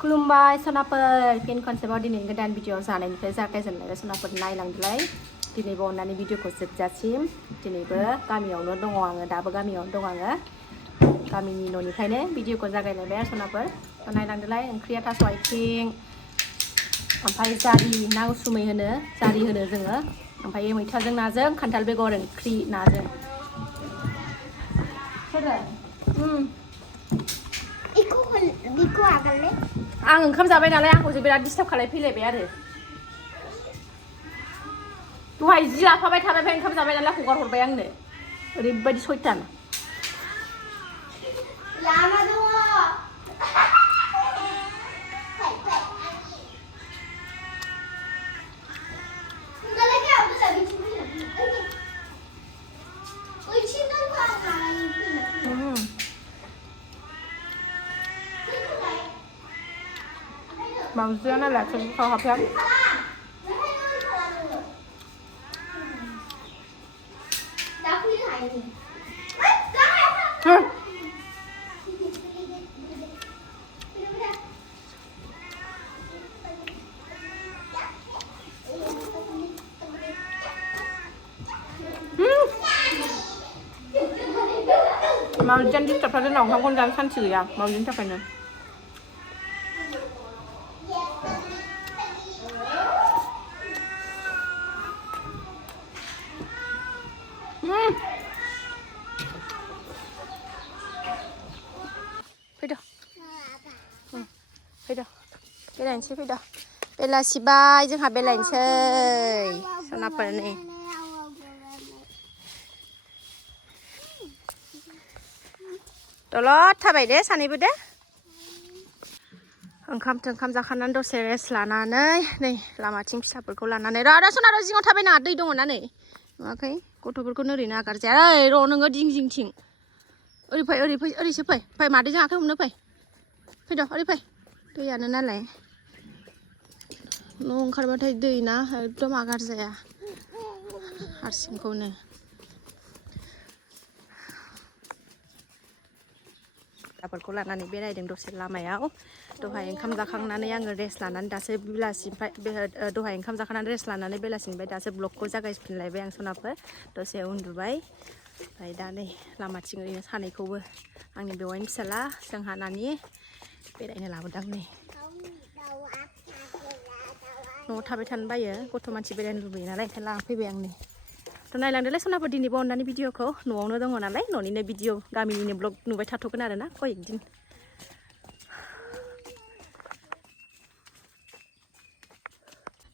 खुलुमबाय सनाफोर फिन खनसेबाव दिनै गोदान भिडिअ जानायनिफ्राय जागायजेननाय सनाफोर नायलांदोलाय दिनैबो अननानै भिडिअखौ जोबजासिम दिनैबो गामियावनो दङ आङो दाबो गामियावनो दङ आङो गामिनि न'निफ्रायनो भिडिअखौ जागायलायबाय सनाफोर नायलांदोलाय ओंख्रिया थास' आथिं ओमफ्राय जारि ना उसुमै होनो जारि होनो जोङो ओमफ्राय मैथाजों नाजों खान्थाल बेगर ओंख्रि नाजों आं ओंखाम जाबाय नालाय आंखौसो बिराद डिस्टार्ब खालायफैलायबाय आरो दहाय जि लाफाबाय थाबाय ओमफ्राय ओंखाम जाबाय नालाय हगार हरबाय आंनो ओरैबायदि सयतान लामा दङ मावजिया नालाय खौ हाबफिन मावजियानो डिस्टार्ब थार जोंनाव ओंखामखौनो जानो सान्थि गैया मावजिनि थाखायनो फैदो फैदो बेरायनोसै फैदो बेलासिबाय जोंहा बेरायनोसै सनाफोर नै दलद थाबाय दे सानैबो दे ओंखाम जाखानानै दसे रेस्ट लानानै नै लामाथिं फिसाफोरखौ लानानै र' सना र' जिङाव थाबाय नाङा दै दङ ना नै नुवाखै गथ'फोरखौनो ओरैनो आगारजाया ओइ र' नोङो जिं ओरै फै ओरैसो फै मादैजों आखाइ हमनो फैद' ओरै फै दैयानो नालाय न' ओंखारबाथाय दै ना एकदम आगारजाया हारसिंखौनो फिसाफोरखौ लानानै बेरायदों दसे लामायाव दहाय ओंखाम जाखांनानै आङो रेस्ट लानानै दासो बेलासिनिफ्राय दहाय ओंखाम जाखांनानै रेस्ट लानानै बेलासिनिफ्राय दासो ब्लगखौ जागायफिनलायबाय आं सनाफोर दसे उन्दुबाय ओमफ्राय दा नै लामाथिं ओरैनो सानैखौबो आंनि बेवाइनि फिसाला जोंहा नानि बेरायनो लाबोदां नै न'आव थाबाय थानो बायो गथ' मानसि बेरायनो लुबैयो नालाय ओंखायनो लाना फैबाय आं नै थ' नायलांदोलाय सनाफोर दिनैबो अननानै भिडिअखौ न'आवनो दङ नालाय न'निनो भिडिअ गामिनिनो ब्लग नुबाय थाथ'गोन आरो ना कयेकदिन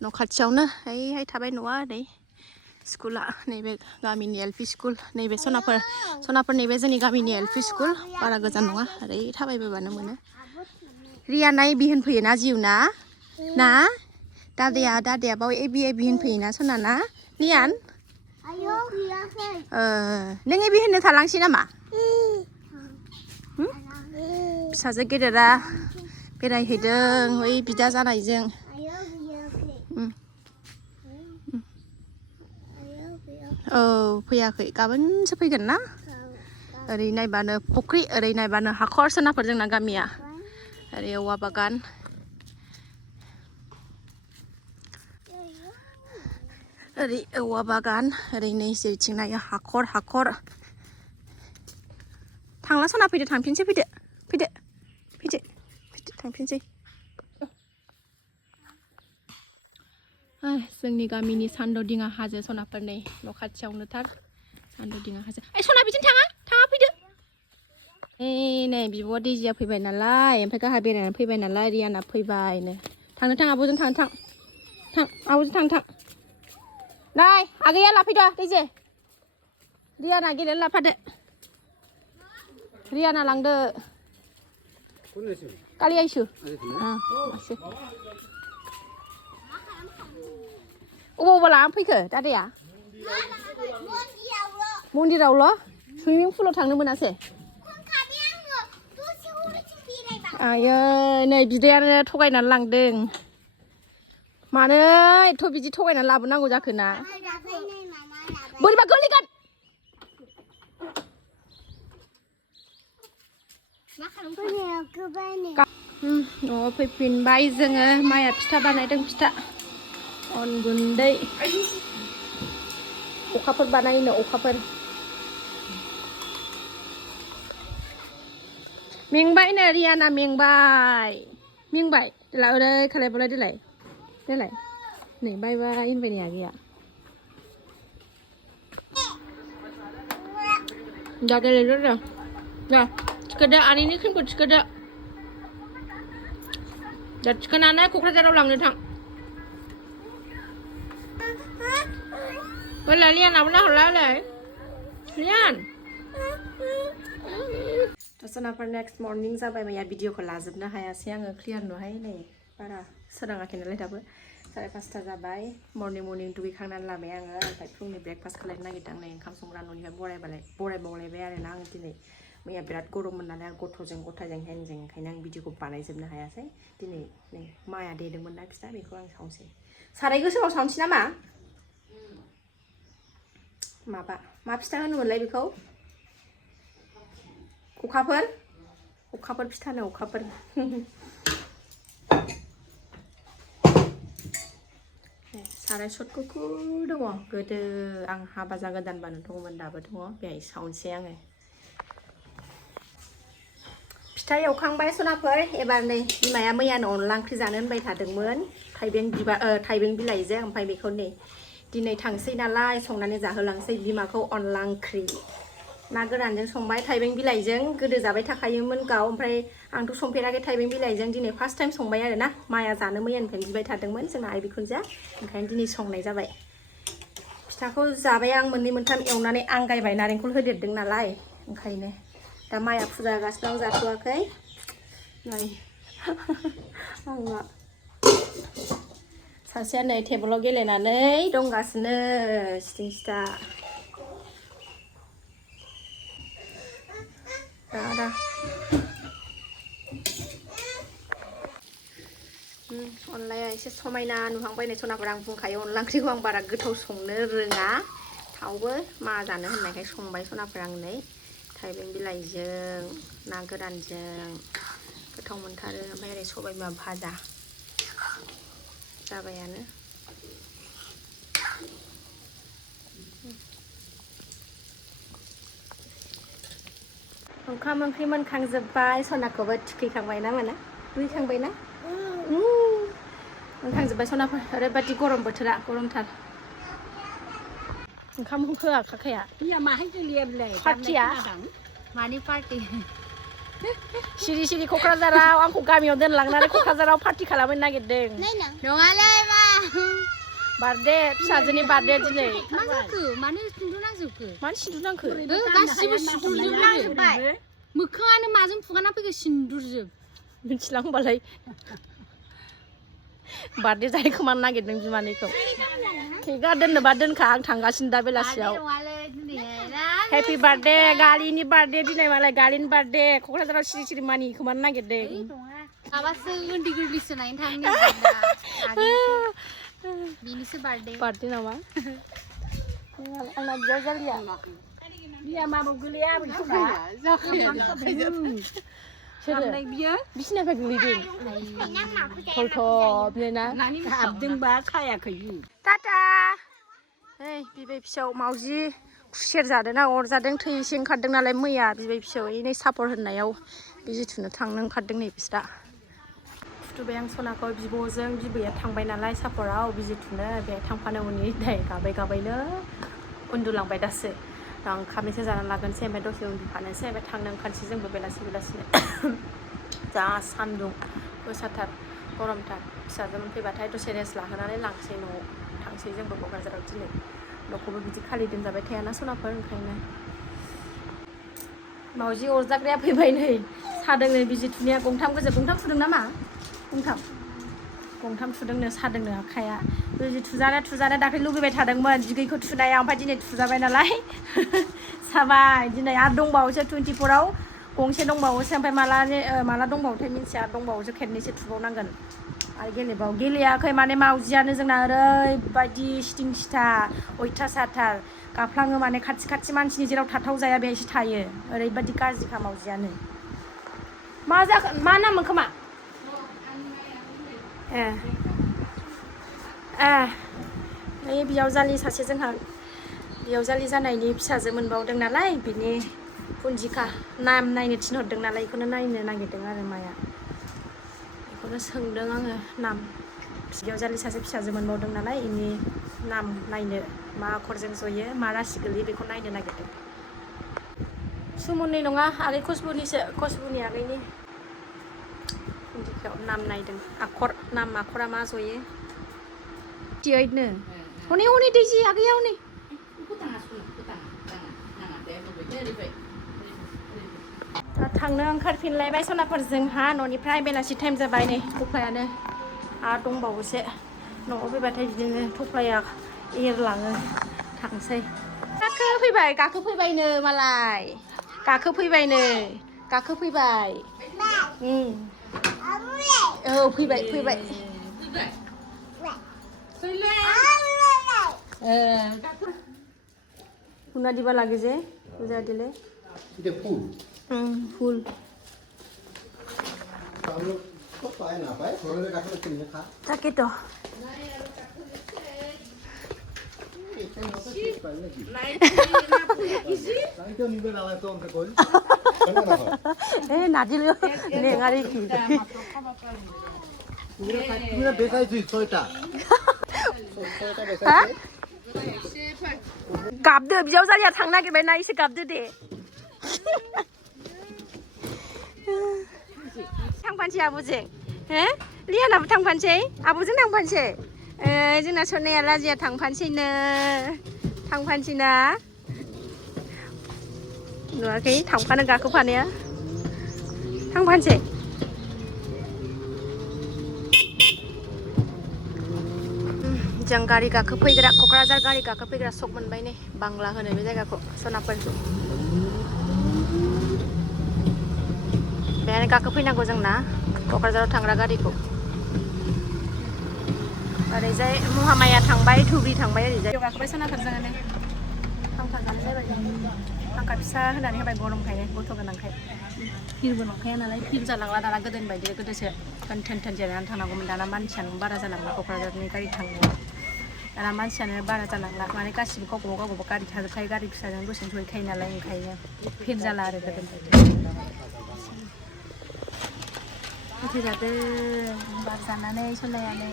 न' खाथियावनो ओइहाय थाबाय न'आ ओरै स्कुला नैबे गामिनि एलपि स्कुल नैबे सनाफोर नैबे जोंनि गामिनि एलपि स्कुल बारा गोजान नङा ओरै थाबायबोबानो मोनो रियाना एबि होनफैयोना जिउना ना दादाया बाव एबि होनफैयोना सनाना नियान नों एबि होननो थालांसै नामा फिसाजो गेदेरा बेरायहैदों ओइ बिदा जानायजों औ फैयाखै गाबोनसो फैगोन ना ओरै नायबानो फुख्रि ओरै नायबानो हाखर सोनाफोर जोंना गामिया ओरै औवा बागान ओरै औवा बागान ओरै नै जेथिं नायो हाखर थांला सना फैदो थांफिनसै फैदो थांफिनसै जोंनि गामिनि सान्ददिङा हाजो सनाफोर नै न' खाथियावनो थार सान्ददिङा हाजो सना बिदिनो थाङा फैदो नै बिब'आ दैजिया फैबाय नालाय ओमफ्राय गाहा बेरायनानै फैबाय नालाय रियाना फैबायनो थां आब'जों थां आब'जों थां नै आगैया लाफैदो दैजे रियाना गेलेनो लाफादो रियाना लांदो कालि आइसु अबाव लानानै फैखो दादाया मन्दिरावल' सुइमिं पुलाव थांनो मोनासै आयै नै बिदायानो थगायनानै लांदों मानो एथ' बिदि थगायनानै लाबोनांगौ जाखो ना बोरैबा गोलैगोन मा खालामखो न'आव फैफिनबाय जोङो माइया फिथा बानायदों फिथा अन गुन्दै अखाफोर बानायनो अखाफोर मेंबायनो रियाना मेंबाय देलाय ओरै खालायबावलाय देलाय नै बाय बाय होनबाय नै आगैया दा देलाय दा थिखोदो आनैनि क्रिमखौ थिखोदो दा थिखोनानै क'क्राझाराव लांनो थां बोला लियानाबो नाहरलाय लियान दसनाफोर नेक्स्ट मर्निं जाबाय मैया भिडिअखौ लाजोबनो हायासै आङो क्लियार नुहाय नै बारा सोराङाखै नालाय दाबो 5:30 जाबाय मर्निं दुगैखांनानै लाबाय आङो ओमफ्राय फुंनि ब्रेकफास्ट खालामनो नागिरदों नै ओंखाम संग्रा न'निफ्राय बरायबावलायबाय आरोना आं दिनै मैया बिराद गरममोन नालाय आं गथ'जों हेनजों ओंखायनो आं भिडिअखौ बानायजोबनो हायासै दिनै नै माया देदोंमोन ना फिथा बेखौ आं सावनोसै साराय गोसोमाव सावनोसै नामा माबा मा फिथा होनोमोनलाय बेखौ अखाफोर फिथानो अखाफोर साराय सटकुकु दङ गोदो आं हाबा जागोदानबानो दङमोन दाबो दङ बेहाय सावनोसै आङो फिथा एवखांबाय सनाफोर एबार नै बिमाया मैयानो अनला ओंख्रि जानो होनबाय थादोंमोन थाइबें बिलाइजों ओमफ्राय बेखौ नै दिनै थांसै नालाय संनानै जाहोलांसै बिमाखौ अनला ओंख्रि ना गोरानजों संबाय थाइबें बिलाइजों गोदो जाबाय थाखायोमोन गाव ओमफ्राय आंथ' संफेराखै थाइबें बिलाइजों दिनै फार्स्ट टाइम संबाय आरोना माया जानो मैयानिफ्रायनो बिबाय थादोंमोन जोंना आइ बिखुनजोआ ओंखायनो दिनै संनाय जाबाय फिथाखौ जाबाय आं मोननै मोनथाम एवनानै आंगायबाय नारेंखल होदेरदों नालाय ओंखायनो दा माया फुजा होगासिनो आं जाथ'वाखै नै आंना सासेया नै टेबोलाव गेलेनानै दंगासिनो सिथा दा अनलाया एसे समायना नुहांबाय नै सनाफोर आं बुंखायो अनला ओंख्रिखौ आं बारा गोथाव संनो रोङा थावबो मा जानो होननायखाय संबाय सनाफोर आं नै थाइबें बिलाइजों ना गोरानजों गोथाव मोनथारो ओमफ्राय ओरै सबाय बिमा भाजा जाबायानो ओंखाम ओंख्रि मोनखांजोब्बाय सनाखौबो थुखैखांबाय ना मोना दुगैखांबाय ना मोनखांजोब्बाय सनाफोर ओरैबादि गरम बोथोरा गरमथार ओंखाम होआ खाखाया पार्टिया मानि पार्टि सिरि क'क्राझाराव आंखौ गामियाव दोनलांनानै क'क्राझाराव पार्टि खालामनो नागिरदों नङालै मा बार्थडे फिसाजोनि बार्थडे दिनै मा जाखो मानो सिन्दुर नांजोबखो मानो सिन्दुर नांखो गासिबो सिन्दुरजोब नांजोबबाय मोखाङानो माजों फुगाना फैखो सिन्दुरजोब मिथिला होनबालाय बार्थडे जायो खोमा नागिरदों बिमानैखौ केकआ दोननोबा दोनखा आं थांगासिनो दा बेलासियाव हेपि बार्थडे गालिनि बार्थडे दिनै मालाय गालिनि बार्थडे क'क्राझाराव सिरि मानि खोमा नागिरदों माबासो उन्दै गोरलैसो नायनो थांनो बिनिसो बार्थडे नामा आंना बियाव जालिया बिया माबाव गोलैया बियो बिसिनाफाय गोलैदों थलथबनो ना हाबदोंबा सायाखै टाटा ओइ बिबै फिसौ मावजि खुसेर जादों ना अरजादों थै एसे ओंखारदों नालाय मैया बिबै फिसौ नै सापर होननायाव बिजि थुनो थांनो ओंखारदों नै बिस्रा फुथुबाय आं सनाखौ बिब'जों बिबैया थांबाय नालाय सापराव बिजि थुनो बेहाय थांफानो मोनि दाय गाबायनो उन्दुलांबाय दासो दा ओंखाम एसे जाना लागोनसै ओमफ्राय दसे उन्दुफानोसै ओमफ्राय थांनो ओंखारसै जोंबो बेलासिनो जा सान्दुं गोसाथार गरमथार फिसाजों फैबाथाय दसे रेस्ट लाहोनानै लांसै न'आव थांसै जोंबो क'क्राझाराव दिनै न'खौबो बिदि खालि दोनजाबाय थायाना सनाफोर ओंखायनो मावजि अरजाग्राया फैबाय नै सादों नै बिजि थुनाया गंथाम थुदों नामा गंथाम थुदोंनो सादोंनो आखाइया बिजि थुजानो दाख्लै लुगैबाय थादोंमोन बिगैखौ थुनाया ओमफ्राय दिनै थुजाबाय नालाय साबाय दिनै आरो दंबावोसो 24 गंसे दंबावोसो ओमफ्राय माला दंबावोथाय मिन्थिया दंबावोसो खेबनैसो थुबावनांगोन आरो गेलेयाखै माने मावजियानो जोंना ओरैबायदि सिथिं सिथा अयथासारथार गाफ्लाङो माने खाथि मानसिनि जेराव थाथाव जाया बेहायसो थायो ओरैबायदि गाज्रिखा मावजियानो मा जाखो मा नाममोन खोमा नै बियावजालि सासे जोंहा बियावजालि जानायनि फिसाजो मोनबावदों नालाय बिनि पुन्जिका नाम नायनो थिनहरदों नालाय बेखौनो नायनो नागिरदों आरो माया बेखौनो सोंदों आङो नाम बियावजालि सासे फिसाजो मोनबावदों नालाय इनि नाम नायनो मा आखरजों जयो मा राशि गोलैयो बेखौ नायनो नागिरदों सुमुननि नङा आगै खुसबुनि आगैनि पुन्जिकायाव नाम नायदों आखरा मा जयो दियैनो हनै हनै दैजि आगैया हनै थांनो ओंखारफिनलायबाय सनाफोरजोंहा न'निफ्राय बेलासि टाइम जाबाय नै थफ्लायानो आरो दंबावोसो न'आव फैबाथाय बिदिनो थफ्लाया एरलाङो थांसै गाखोफैबायनो मालाय गाखोफैबाय औ फैबाय শুনা দিব লাগে যে পূজা দিলে এটা ফুল ফুল পায় না পায় ঘরে কাটলে কিনে খা তাকেতো নাদিলেও নেঙাৰি কি বেচাইছিস 6টা गाबदो बियावजालिया थांनो नागिरबाय ना एसे गाबदो दे थांफानोसै आब'जों हो लियानाबो थांफानोसै आब'जों थांफानोसै जोंना सनाया राजिया थांफानोसैनो ना नुवाखै थांफानो गाखोफानाया थांफानोसै जों गारि गाखोफैग्रा क'क्राझार गारि गाखोफैग्रा सक मोनबाय नै बांला होनो बे जायगाखौ सनाफोर बेहायनो गाखोफैनांगौ जोंना क'क्राझाराव थांग्रा गारिखौ ओरैजाय महामाया थांबाय धुब्रि थांबाय ओरैजाय गाखोबाय सनाफोर जोङो फांखा जानाय जाबाय फांखा फिसा होनानै होबाय गरमखायनो गथ' गोनांखाय फिरबो नंखाया नालाय फिर जालांला दाना गोदोनि बायदि गोदोसो थोन जिरायनानै थांनांगौमोन दाना मानसियानो बारा जालांला क'क्राझारनि गारि थांनाया दाना मानसियानो बारा जालांला माने गासिबो गावबागाव गारि थाजोबखायो गारि फिसाजों दसेनो सहैखायो नालाय ओंखायनो फिर जाला आरो गोदोनि बायदि फैजादों बार जानानै सनायानो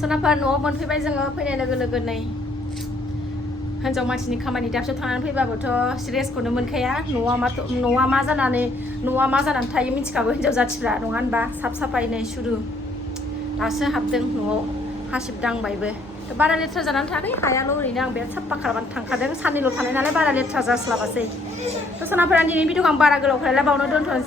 सनाफोर न'आव मोनफैबाय जोङो फैनाय लोगो लोगो नै हिन्जाव मानसिनि खामानि दाबसेयाव थांनानै फैबाबोथ' रेस्टखौनो मोनखाया न'आ मा जानानै थायो मिथिखागौ हिन्जाव जाथिफ्रा नङा होनबा साफ साफायनै सुरु दासो हाबदों न'आव हासिब दांबायबो बारा लेथ्रा जानानै थायाखै हायाल' ओरैनो आं बिराद साफा खालामनानै थांखादों साननैल' थानाय नालाय बारा लेथ्रा जास्लाबासै थ' सनाफोरा दिनै भिडिअखौ आं बारा गोलाव खालायला बावनो दोनथ'नोसै